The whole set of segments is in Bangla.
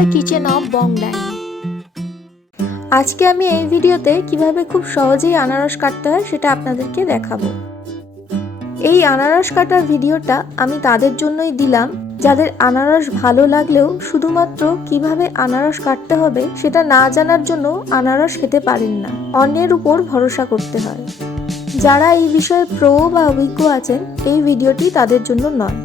The kitchen of বংডাই। আজকে আমি এই ভিডিওতে কিভাবে খুব সহজেই আনারস কাটতে হয় সেটা আপনাদেরকে দেখাবো। এই আনারস কাটার ভিডিওটা আমি তাদের জন্যই দিলাম যাদের আনারস ভালো লাগলেও শুধুমাত্র কিভাবে আনারস কাটতে হবে সেটা না জানার জন্য আনারস খেতে পারেন না, অন্যের উপর ভরসা করতে হয়। যারা এই বিষয়ে প্রো বা অভিজ্ঞ আছেন এই ভিডিওটি তাদের জন্য নয়।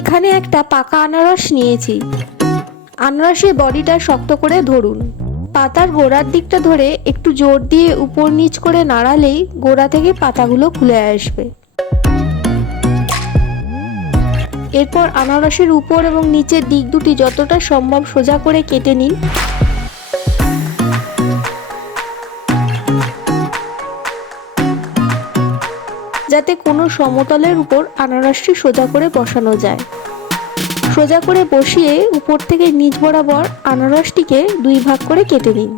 এখানে একটা পাকা আনারস নিয়েছি। আনারসের বডিটা শক্ত করে ধরুন। পাতার গোড়ার দিকটা ধরে একটু জোর দিয়ে উপর নিচ করে নাড়ালেই গোড়া থেকে পাতাগুলো খুলে আসবে। এরপর আনারসের উপর এবং নিচের দিক দুটি যতটা সম্ভব সোজা করে কেটে নিন। যাতে কোনো সমতলের উপর আনারসটি সোজা করে বসানো যায়। সোজা করে বসিয়ে উপর থেকে নিচ বরাবর আনারসটিকে দুই ভাগ করে কেটে নিন।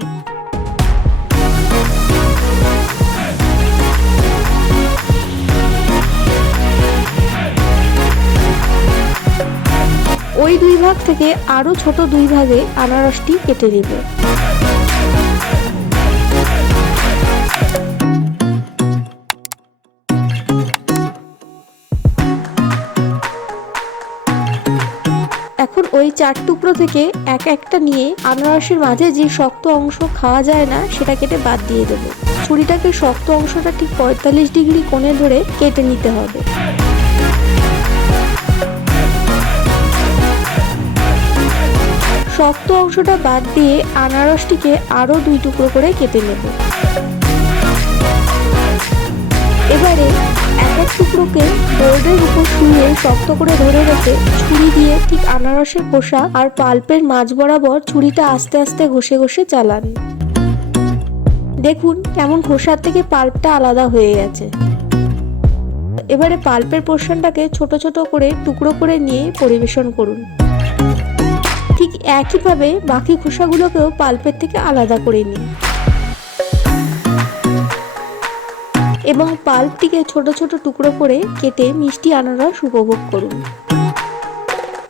ওই দুই ভাগ থেকে আরো ছোট দুই ভাগে আনারসটি কেটে নেবে। এখন ওই চার টুকরো থেকে এক একটা নিয়ে আনারসের মাঝে যে শক্ত অংশ খাওয়া যায় না সেটা কেটে বাদ দিয়ে দেবো। ছুরিটাকে শক্ত অংশটা ঠিক 45 ডিগ্রি কোণে ধরে কেটে নিতে হবে। শক্ত অংশটা বাদ দিয়ে আনারসটিকে আরো দুই টুকরো করে কেটে নেব। এবারে এক এক টুকরোকে বোর্ডের উপর শুয়ে শক্ত করে ধরে রেখে ছুরি দিয়ে ঠিক আনারসের খোসা আর পাল্পের মাঝ বরাবর ছুরিটা আস্তে আস্তে ঘষে ঘষে চালান। দেখুন কেমন খোসার থেকে পাল্পটা আলাদা হয়ে গেছে। এবারে পাল্পের পোর্শনটাকে ছোট ছোট করে টুকরো করে নিয়ে পরিবেশন করুন। ঠিক একইভাবে বাকি খোসাগুলোকেও পাল্পের থেকে আলাদা করে নিন এবং পাল্পটিকে ছোট ছোট টুকরো করে কেটে মিষ্টি আনারস উপভোগ করুন।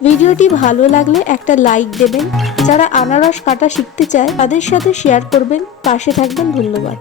ভিডিওটি ভালো লাগলে একটা লাইক দেবেন। যারা আনারস কাটা শিখতে চায় তাদের সাথে শেয়ার করবেন। পাশে থাকবেন। ধন্যবাদ।